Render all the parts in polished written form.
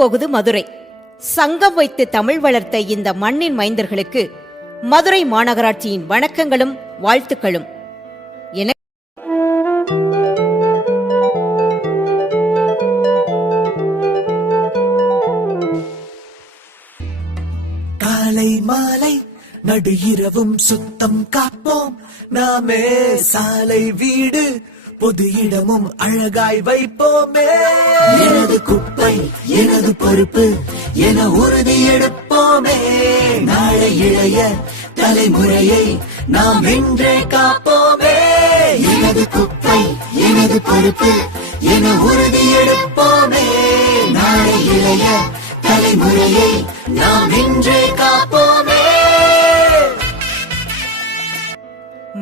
போகுது மதுரை. சங்கம் வைத்து தமிழ் வளர்த்த இந்த மண்ணின் மைந்தர்களுக்கு மதுரை மாநகராட்சியின் வணக்கங்களும் வாழ்த்துக்களும். காலை மாலை நடு இரவும் சுத்தம் காப்போம் நாமே. சாலை வீடு பொது இடமும் அழகாய் வைப்போமே. எனது குப்பை எனது பொறுப்பு என உறுதி எடுப்போமே. நாளை இளைய தலைமுறையை நாம் இன்றே காப்போமே. எனது குப்பை எனது பொறுப்பு என உறுதி எடுப்போமே. நாளை இளைய தலைமுறையை நாம் இன்றே காப்போமே.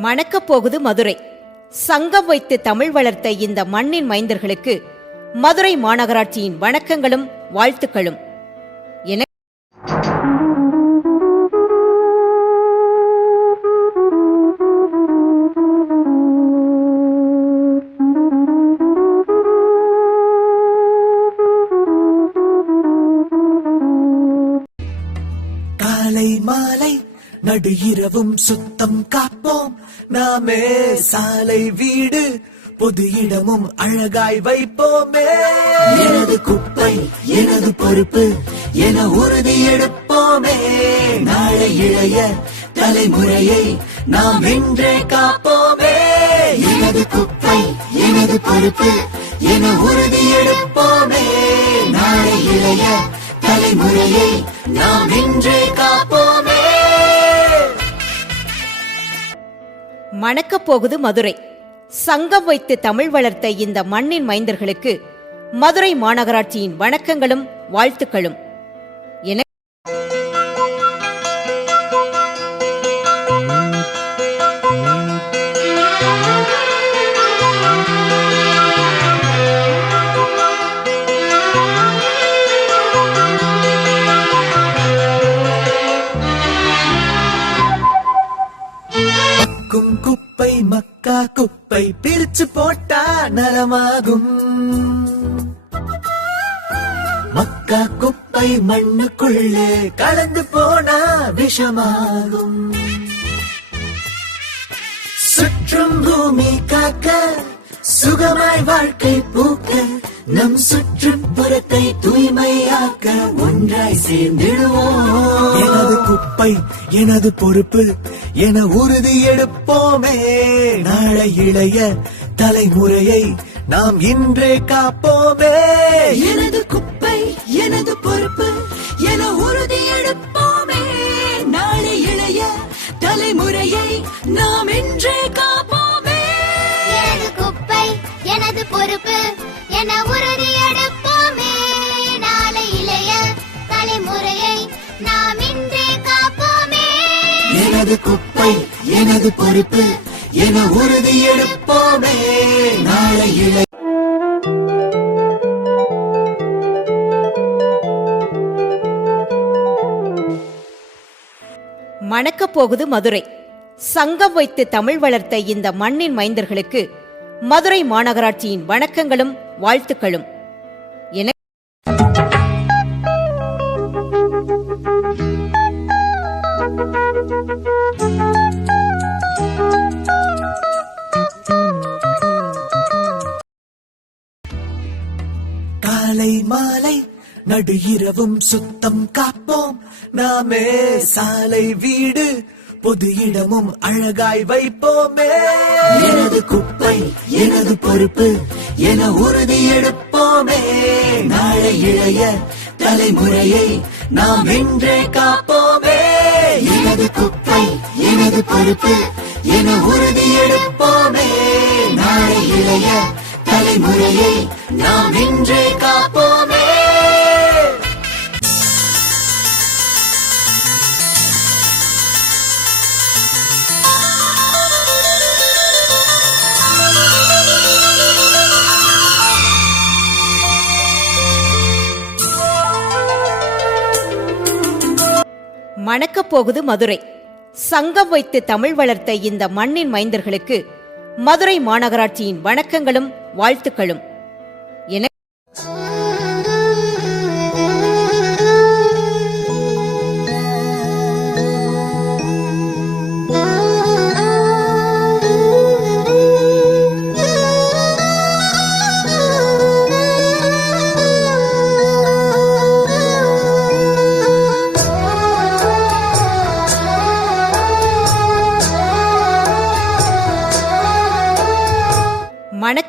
மணக்கப் போகுது மதுரை. சங்கம் வைத்து தமிழ் வளர்த்த இந்த மண்ணின் மைந்தர்களுக்கு மதுரை மாநகராட்சியின் வணக்கங்களும் வாழ்த்துக்களும். காலை மாலை நடு இரவும் சுத்தம் காப்போம் நாமே. சாலை வீடு பொது இடமும் அழகாய் வைப்போமே. எனது குப்பை எனது பொறுப்பு என உறுதி எடுப்போமே. நாளை இளைய தலைமுறையை நாம் இன்றே காப்போமே. எனது குப்பை எனது பொறுப்பு என உறுதி எடுப்போமே. நாளை இளைய தலைமுறையை நாம் இன்றே காப்போமே. மணக்கப் போகுது மதுரை. சங்கம் வைத்து தமிழ் வளர்த்த இந்த மண்ணின் மைந்தர்களுக்கு மதுரை மாநகராட்சியின் வணக்கங்களும் வாழ்த்துக்களும். குப்பை மக்கா குப்பை பிரிச்சு போட்டா நலமாகும். மக்கா குப்பை மண்ணுக்குள்ளே கலந்து போனா விஷமாகும். சுற்றும் பூமி காக்க சுகமாய் வாழ்க்கை பூக்க நம் சுற்றுப்புறத்தை தூய்மையாக்க ஒன்றாய் சேர்ந்திடுவோம். எனது குப்பை எனது பொறுப்பு என உறுதி எடுப்போமே. நாளை இளைய தலைமுறையை நாம் இன்றே காப்போமே. எனது குப்பை எனது பொறுப்பு என உறுதி எடுப்போமே. நாளை இளைய தலைமுறையை நாம் இன்றே காப்போமே. எனது குப்பை எனது பொறுப்பு என உறுதி எடுப்போமே. நாளை இளைய தலைமுறையை நாம் இன்றே காப்போமே. எனது குப்பை எனது பொறுப்பு என உறுதி எடுப்போமே. நாளை இளைய மணக்கப் போகுது மதுரை. சங்கம் வைத்து தமிழ் வளர்த்த இந்த மண்ணின் மைந்தர்களுக்கு மதுரை மாநகராட்சியின் வணக்கங்களும் வாழ்த்துக்களும். காலை மாலை நடு இரவும் சுத்தம் காப்போம் நாமே. சாலை வீடு பொது இடமும் அழகாய் வைப்போமே. எனது குப்பை எனது பொறுப்பு என உறுதி எடுப்போமே. நாளை இளைய தலைமுறையை நாம் இன்றே காப்போமே. எனது குப்பை எனது பொறுப்பு என உறுதி எடுப்போமே. நாளை இளைய தலைமுறையை நாம் இன்றே காப்போமே. மணக்கப் போகுது மதுரை. சங்கம் வைத்து தமிழ் வளர்த்த இந்த மண்ணின் மைந்தர்களுக்கு மதுரை மாநகராட்சியின் வணக்கங்களும் வாழ்த்துக்களும்.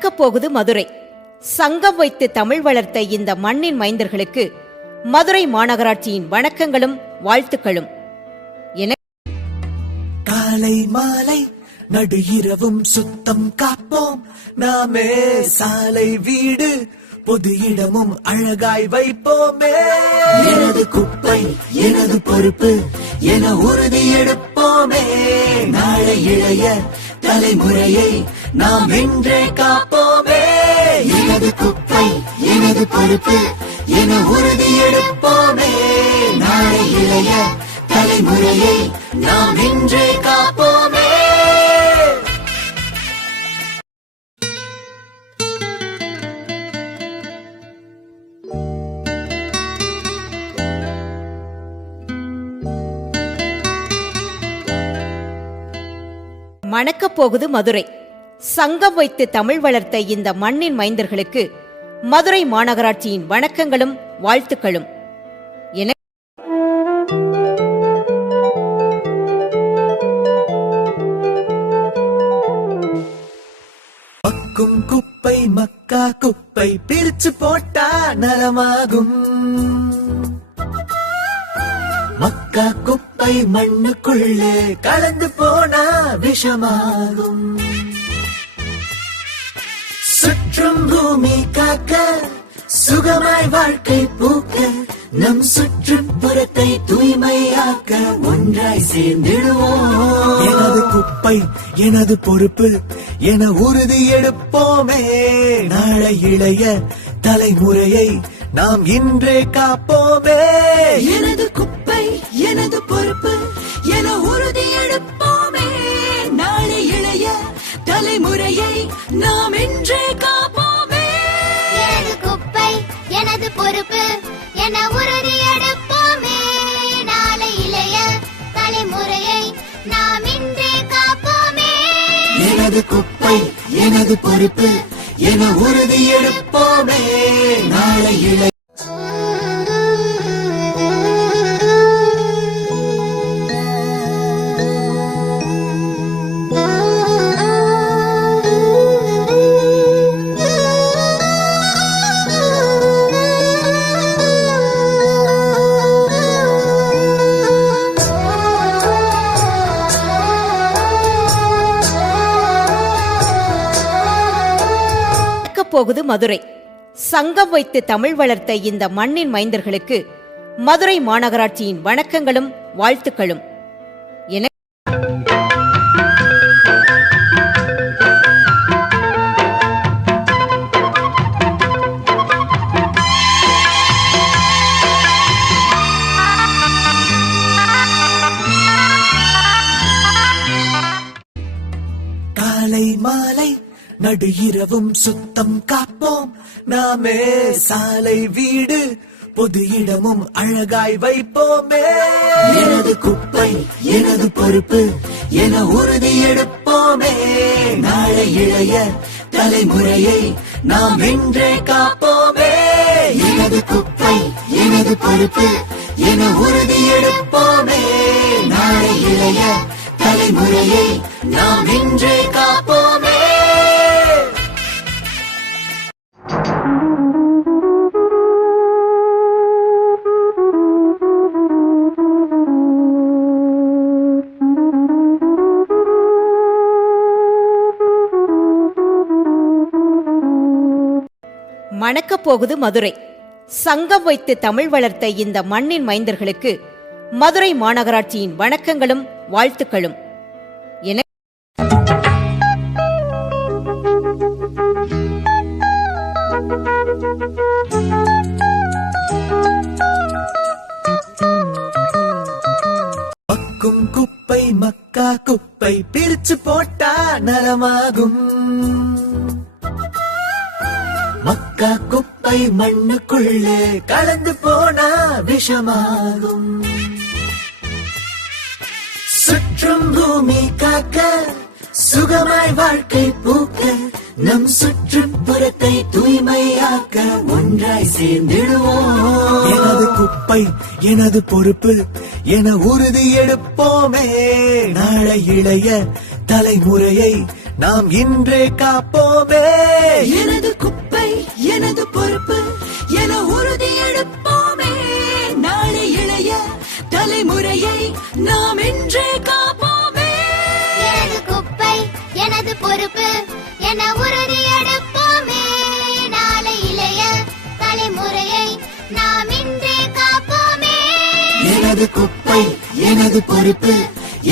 மணக்கப் போகுது மதுரை. சங்கம் வைத்து தமிழ் வளர்த்த இந்த மண்ணின் மைந்தர்களுக்கு மதுரை மாநகராட்சியின் வணக்கங்களும் வாழ்த்துக்களும். காலை மாலை நடு இரவும் சுத்தம் காப்போம் நாமே, சாலை வீடு பொது இடமும் அழகாய் வைப்போமே. எனது குப்பை எனது பொறுப்பு என உறுதி எடுப்போமே. நாளை இளைய தலைமுறையை நாம் இன்றே காப்போமே. எனது குப்பை எனது பொறுப்பு என உறுதி எடுப்போமே. நாளை இளைய தலைமுறையை நாம் இன்றே காப்போமே. மணக்கப் போகுது மதுரை. சங்கம் வைத்து தமிழ் வளர்த்த இந்த மண்ணின் மைந்தர்களுக்கு மதுரை மாநகராட்சியின் வணக்கங்களும் வாழ்த்துக்களும். மக்கும் குப்பை மக்கா குப்பை பிரிச்சு போட்டா நலமாகும். மக்கா குப்பை மண்ணுக்குள்ளே கலந்து போனா விஷமாகும். சுற்றும் பூமி காக்க சுகமாய் வாழ்க்கை பூக்க நம் சுற்றுப்புறத்தை தூய்மையாக்க ஒன்றாய் சேர்ந்திடுவோம். எனது குப்பை எனது பொறுப்பு என உறுதி எடுப்போமே. நாளை இளைய தலைமுறையை நாம் இன்றே காப்போமே. எனது குப்பை எனது பொறுப்பு என உறுதி எடுப்போமே. நாளை இளைய தலைமுறையை நாம் இன்றே காப்போமே. எனது குப்பை எனது பொறுப்பு என உறுதி எடுப்போமே. நாளை இளைய தலைமுறையை நாம் இன்றே காப்போமே. எனது குப்பை எனது பொறுப்பு என உறுதி எடுப்போமே. நாளை இளைய போகுது மதுரை. சங்கம் வைத்து தமிழ் வளர்த்த இந்த மண்ணின் மைந்தர்களுக்கு மதுரை மாநகராட்சியின் வணக்கங்களும் வாழ்த்துக்களும். காலை மாலை நடு இரவும் சுத்தம் காப்போம் நாமே. சாலை வீடு பொது இடமும் அழகாய் வைப்போமே. எனது குப்பை எனது பொறுப்பு என உறுதி எடுப்போமே. நாளை இளைய தலைமுறையை நாம் இன்றே காப்போமே. எனது குப்பை எனது பொறுப்பு என உறுதி எடுப்போமே. நாளை இளைய தலைமுறையை நாம் இன்றே காப்போமே. மணக்கப் போகுது மதுரை. சங்கம் வைத்து தமிழ் வளர்த்த இந்த மண்ணின் மைந்தர்களுக்கு மதுரை மாநகராட்சியின் வணக்கங்களும் வாழ்த்துக்களும். மக்கும் குப்பை மக்கா குப்பை பிரிச்சு போட்டா நலமாகும். மக்கா குப்பை மண்ணுக்குள்ளே கலந்து போனா விஷமாகும். சுற்றும் பூமி காக்க சுகமாய் வாழ்க்கை பூக்க நம் சுற்றுப்புறத்தை தூய்மையாக்க ஒன்றாய் சேர்ந்திடுவோம். எனது குப்பை எனது பொறுப்பு என உறுதி எடுப்போமே. நாளை இளைய தலைமுறையை நாம் இன்றே காப்போமே. எனது குப்பை எனது பொறுப்பு என உறுதி எடுப்போமே. நாளை இளைய தலைமுறையை நாம் இன்றே காப்போமே. எனது குப்பை எனது பொறுப்பு என உறுதி எடுப்போமே. நாளை இளைய தலைமுறையை நாம் இன்றே காப்போமே. எனது குப்பை எனது பொறுப்பு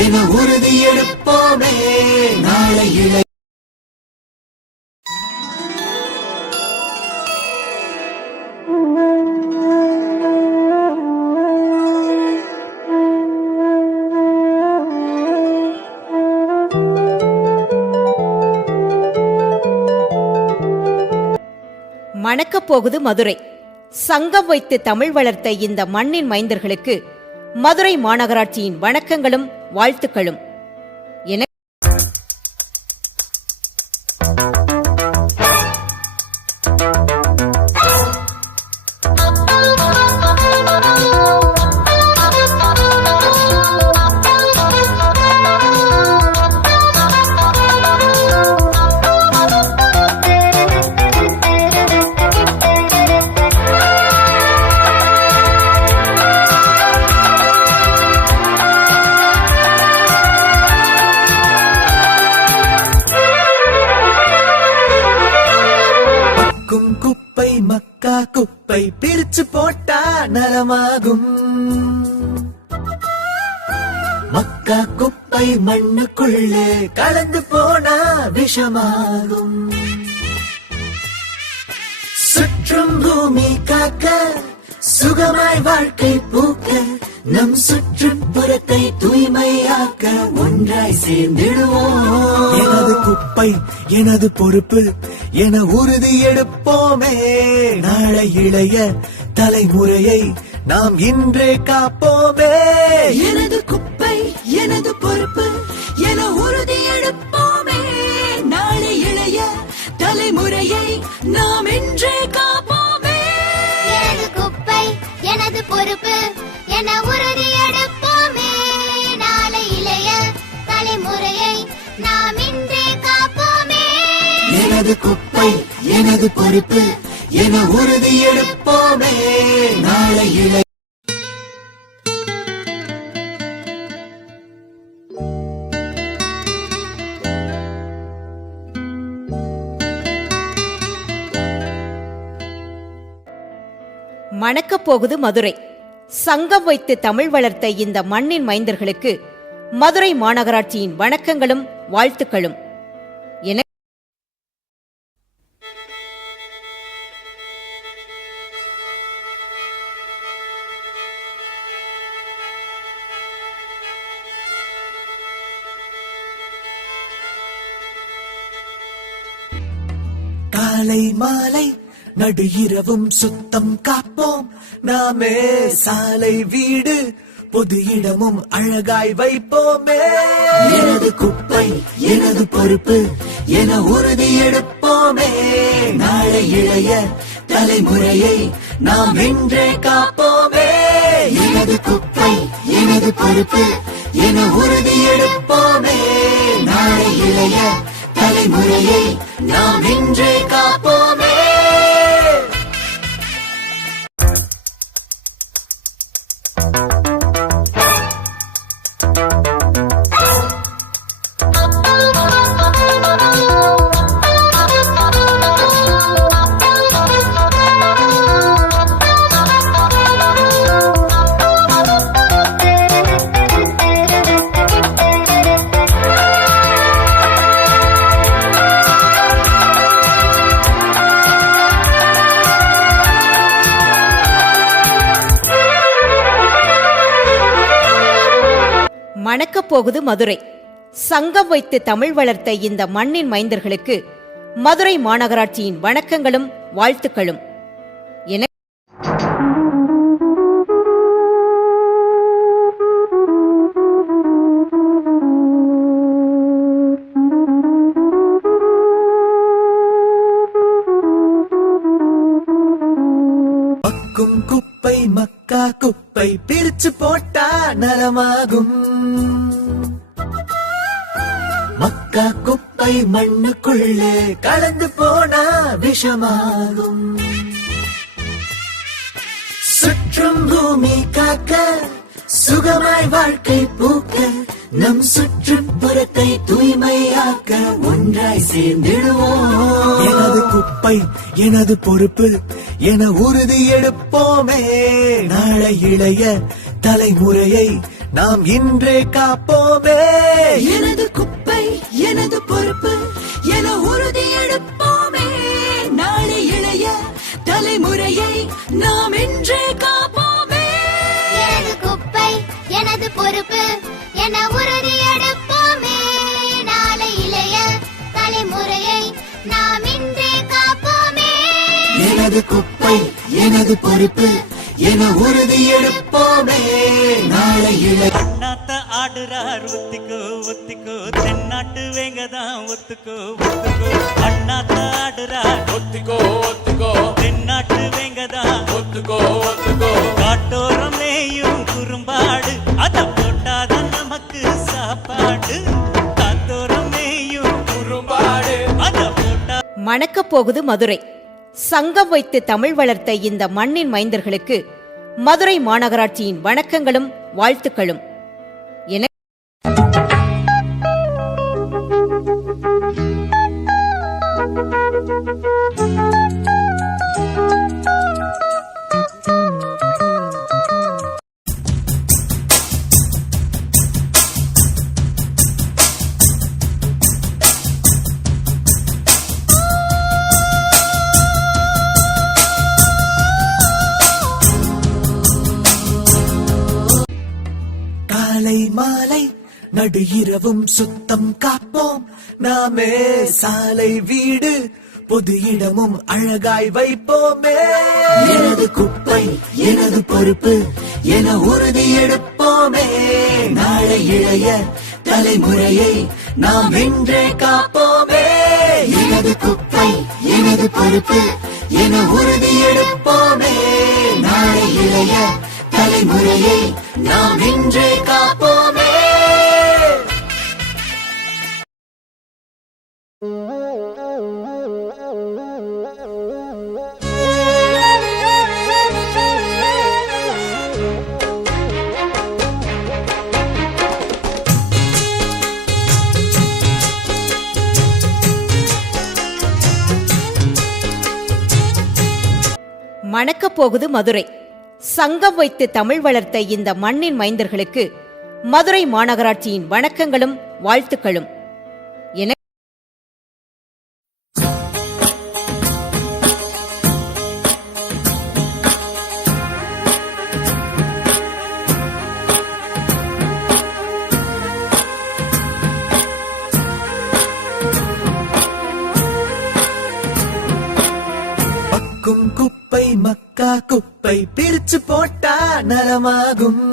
என உறுதி எடுப்போமே. நாளை இளைய மணக்கப் போகுது மதுரை. சங்கம் வைத்து தமிழ் வளர்த்த இந்த மண்ணின் மைந்தர்களுக்கு மதுரை மாநகராட்சியின் வணக்கங்களும் வாழ்த்துக்களும். என குப்பை மக்கா குப்பை பிரிச்சு போட்டா நலமாகும். மக்கா குப்பை மண்ணுக்குள்ளே கலந்து போனா விஷமாகும். சுற்றும் பூமி காக்க சுகமாய் வாழ்க்கை பூக்க நம் சுற்றுப்புறத்தை தூய்மையாக்க ஒன்றாய் சேர்ந்திடுவோம். எனது குப்பை எனது பொறுப்பு என உறுதி எடுப்போமே. நாளை இளைய தலைமுறையை நாம் இன்றே காப்போமே. எனது குப்பை எனது பொறுப்பு என உறுதி எடுப்போமே. நாளை இளைய தலைமுறையை நாம் இன்றே காப்போமே. எனது குப்பை எனது பொறுப்பு என உறுதி எடுப்போமே. நாளை இளைய தலைமுறையை நாம் இன்றே காப்போமே. எனது குப்பை எனது பொறுப்பு என உறுதி எடுப்போமே. நாளை இளைய மணக்கப் போகுது மதுரை. சங்கம் வைத்து தமிழ் வளர்த்த இந்த மண்ணின் மைந்தர்களுக்கு மதுரை மாநகராட்சியின் வணக்கங்களும் வாழ்த்துக்களும். என காலை மாலை நடு இரவும் சுத்தம் காப்போம். நாமே சாலை வீடு பொது இடமும் அழகாய் வைப்போமே. எனது குப்பை எனது பொறுப்பு என உறுதி எடுப்போமே. நாளை இளைய தலைமுறையை நாம் இன்றே காப்போமே. எனது குப்பை எனது பொறுப்பு என உறுதி எடுப்போமே. நாளை இளைய தலைமுறையை நாம் இன்றே காப்போமே. மணக்கப் போகுது மதுரை. சங்கம் வைத்து தமிழ் வளர்த்த இந்த மண்ணின் மைந்தர்களுக்கு மதுரை மாநகராட்சியின் வணக்கங்களும் வாழ்த்துக்களும். என குப்பை மக்கா குப்பை பிரிச்சு போட்டா நலமாகும். மக்கா குப்பை குப்பை மண்ணுக்குள்ளே கலந்து போனா விஷமாகும். சுற்றும் பூமி காக்க சுகமாய் வாழ்க்கை பூக்க நம் சுற்றுப்புறத்தை தூய்மையாக்க ஒன்றாய் சேர்ந்திடுவோம். எனது குப்பை எனது பொறுப்பு என உறுதி எடுப்போமே. நாளை இளைய தலைமுறையை நாம் இன்றே காப்போமே. எனது குப்பை எனது பொறுப்பு என உறுதி எடுப்போமே. நாளை இளைய தலைமுறையை நாம் இன்றே காப்போமே. எனது குப்பை எனது பொறுப்பு என உறுதி எடுப்போமே. நாளை இளைய தலைமுறையை நாம் இன்றே காப்போமே. எனது குப்பை எனது பொறுப்பு என உறுதி எடுப்போமே. நாளை இளைய அண்ணாத்த ஆடுறார் ஒத்திக்கோ ஒத்திக்கோ, தென்னாட்டு வேங்கதான் ஒத்துக்கோ ஒத்துக்கோ. அண்ணாத்த ஆடுறார் ஒத்திக்கோ ஒத்திக்கோ தென்னாட்டு வேங்கதான் ஒத்துக்கோ ஒத்துக்கோ. காட்டோரம் மேயும் குறும்பாடு, அத போட்டாதான் நமக்கு சாப்பாடு. காத்தோரம் மேயும் குறும்பாடு அத போட்டா மணக்கப் போகுது மதுரை. சங்கம் வைத்து தமிழ் வளர்த்த இந்த மண்ணின் மைந்தர்களுக்கு மதுரை மாநகராட்சியின் வணக்கங்களும் வாழ்த்துக்களும். என காலை மாலை நடு இரவும் சுத்தம் காப்போம் நாமே. சாலை வீடு பொது இடமும் அழகாய் வைப்போமே. எனது குப்பை எனது பொறுப்பு என உறுதி எடுப்போமே. நாளை இளைய தலைமுறையை நாம் இன்றே காப்போமே. எனது குப்பை எனது பொறுப்பு என உறுதி எடுப்போமே. நாளை இளைய தலைமுறையை நாம் இன்றே காப்போமே. மணக்கப் போகுது மதுரை. சங்கம் வைத்து தமிழ் வளர்த்த இந்த மண்ணின் மைந்தர்களுக்கு மதுரை மாநகராட்சியின் வணக்கங்களும் வாழ்த்துக்களும். என மக்கும் குப்பை மக்கா குப்பை பிரிச்சு போட்டா நலமாகும்.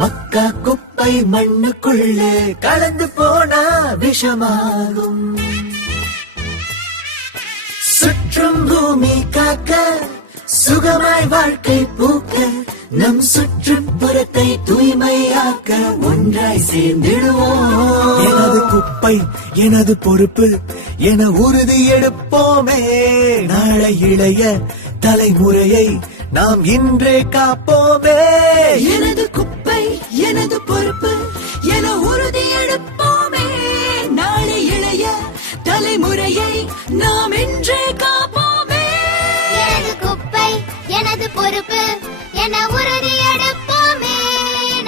மக்கா குப்பை மண்ணுக்குள்ளே கலந்து போனா விஷமாகும். சுற்றும் பூமி காக்க சுகமாய் வாழ்க்கை பூக்க நம் சுற்றுப்புறத்தை தூய்மையாக்க ஒன்றாய் சேர்ந்திடுவோம். எனது குப்பை எனது பொறுப்பு என உறுதி எடுப்போமே. நாளை இளைய தலைமுறையை நாம் இன்றே காப்போமே. எனது குப்பை எனது பொறுப்பு என உறுதி எடுப்போமே. நாளை இளைய தலைமுறையை நாம் இன்றே காப்போமே. எனது குப்பை எனது பொறுப்பு என உறுதி எடுப்போமே.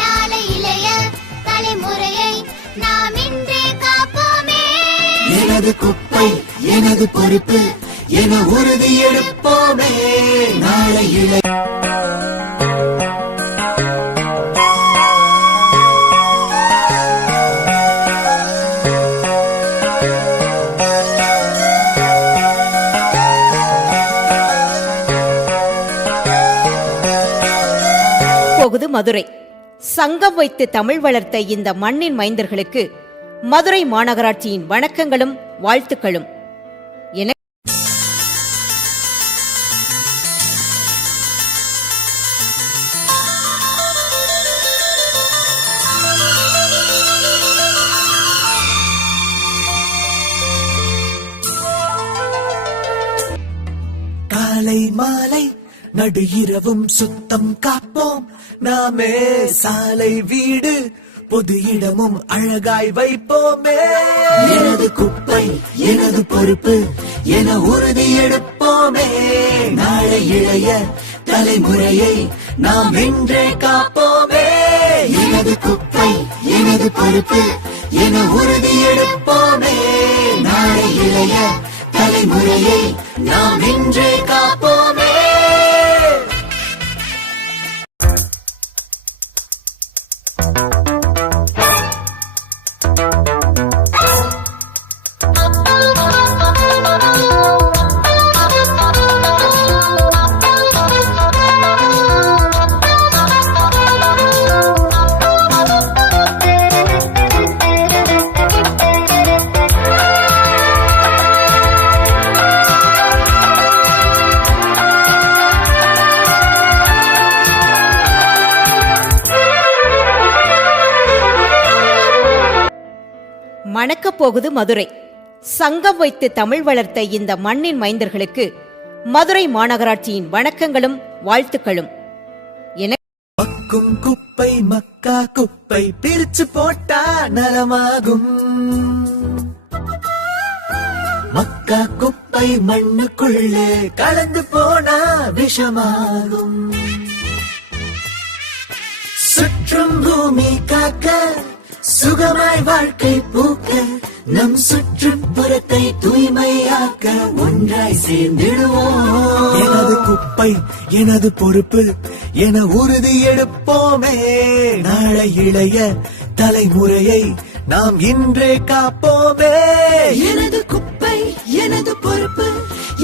நாளை இளைய தலைமுறையை நாம் இன்றே காப்போமே. எனது குப்பை எனது பொறுப்பு என உறுதி எடுப்போமே. நாளை இளைய போகுது மதுரை. சங்கம் வைத்து தமிழ் வளர்த்த இந்த மண்ணின் மைந்தர்களுக்கு மதுரை மாநகராட்சியின் வணக்கங்களும் வாழ்த்துக்களும். என காலை மாலை நடு இரவும் சுத்தம் காப்போம் நாமே சாலை வீடு பொது இடமும் அழகாய் வைப்போமே எனது குப்பை எனது பொறுப்பு என உறுதி எடுப்போமே நாளை இளைய தலைமுறையை நாம் வென்றே காப்போமே எனது குப்பை எனது பொறுப்பு என உறுதி எடுப்போமே நாளை இளைய தலைமுறையை நாம் வென்றே காப்போமே மணக்கப் போகுது மதுரை. சங்கம் வைத்து தமிழ் வளர்த்த இந்த மண்ணின் மைந்தர்களுக்கு மதுரை மாநகராட்சியின் வணக்கங்களும் வாழ்த்துக்களும். மக்கும் குப்பை மக்கா குப்பை பிரிச்சு போட்டா நலமாகும் மக்கா குப்பை மண்ணுக்குள்ளே கலந்து போனா விஷமாகும் சுற்றும் பூமி காக்க சுகமாய் வாழ்க்கை பூக்க நம் சுற்றுப்புறத்தை தூய்மையாக்க ஒன்றாய் சேர்ந்திடுவோம் எனது குப்பை எனது பொறுப்பு என உறுதி எடுப்போமே நாளை இளைய தலைமுறையை நாம் இன்றே காப்போமே எனது குப்பை எனது பொறுப்பு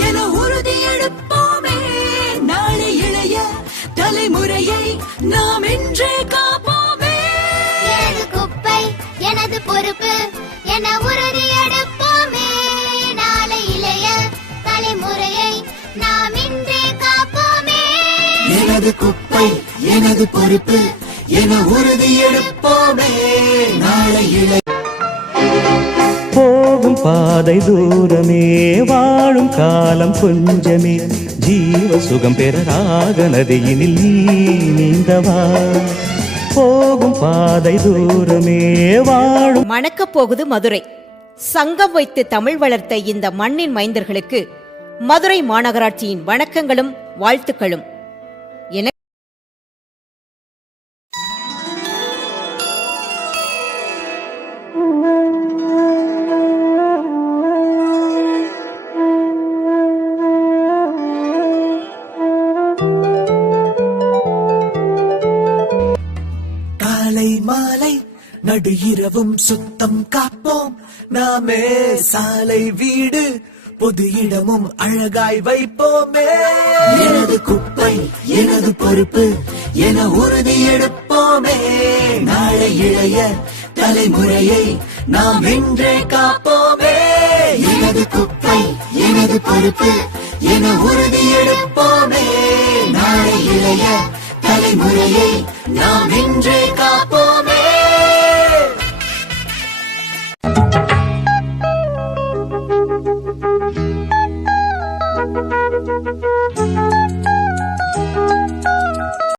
என உறுதி எடுப்போமே நாளை இளைய தலைமுறையை நாம் இன்றே காப்போமே எனது குப்பை எனது பொறுப்பு என உறுதி எடுப்போமே நாளை இளைய தலைமுறையை நாம் இன்றே காப்போமே எனது குப்பை எனது பொறுப்பு என உறுதி எடுப்போமே நாளை இளைய போகும் பாதை தூரமே வாழும் காலம் கொஞ்சமே ஜீவ சுகம் பெற ராக நதியினில் நீ நீந்தவா போகும் பாதை தூரமே வாழும். மணக்கப் போகுது மதுரை. சங்கம் வைத்து தமிழ் வளர்த்த இந்த மண்ணின் மைந்தர்களுக்கு மதுரை மாநகராட்சியின் வணக்கங்களும் வாழ்த்துக்களும். காலை மாலை நடு இரவும் சுத்தம் காப்போம் நாமே சாலை வீடு பொது இடமும் அழகாய் வைப்போமே எனது குப்பை எனது பொறுப்பு என உறுதி எடுப்போமே நாளை இளைய தலைமுறையை நாம் வென்றே காப்போமே எனது குப்பை எனது பொறுப்பு என உறுதி எடுப்போமே நாளை இளைய தலைமுறையை நாம் வென்றே காப்போமே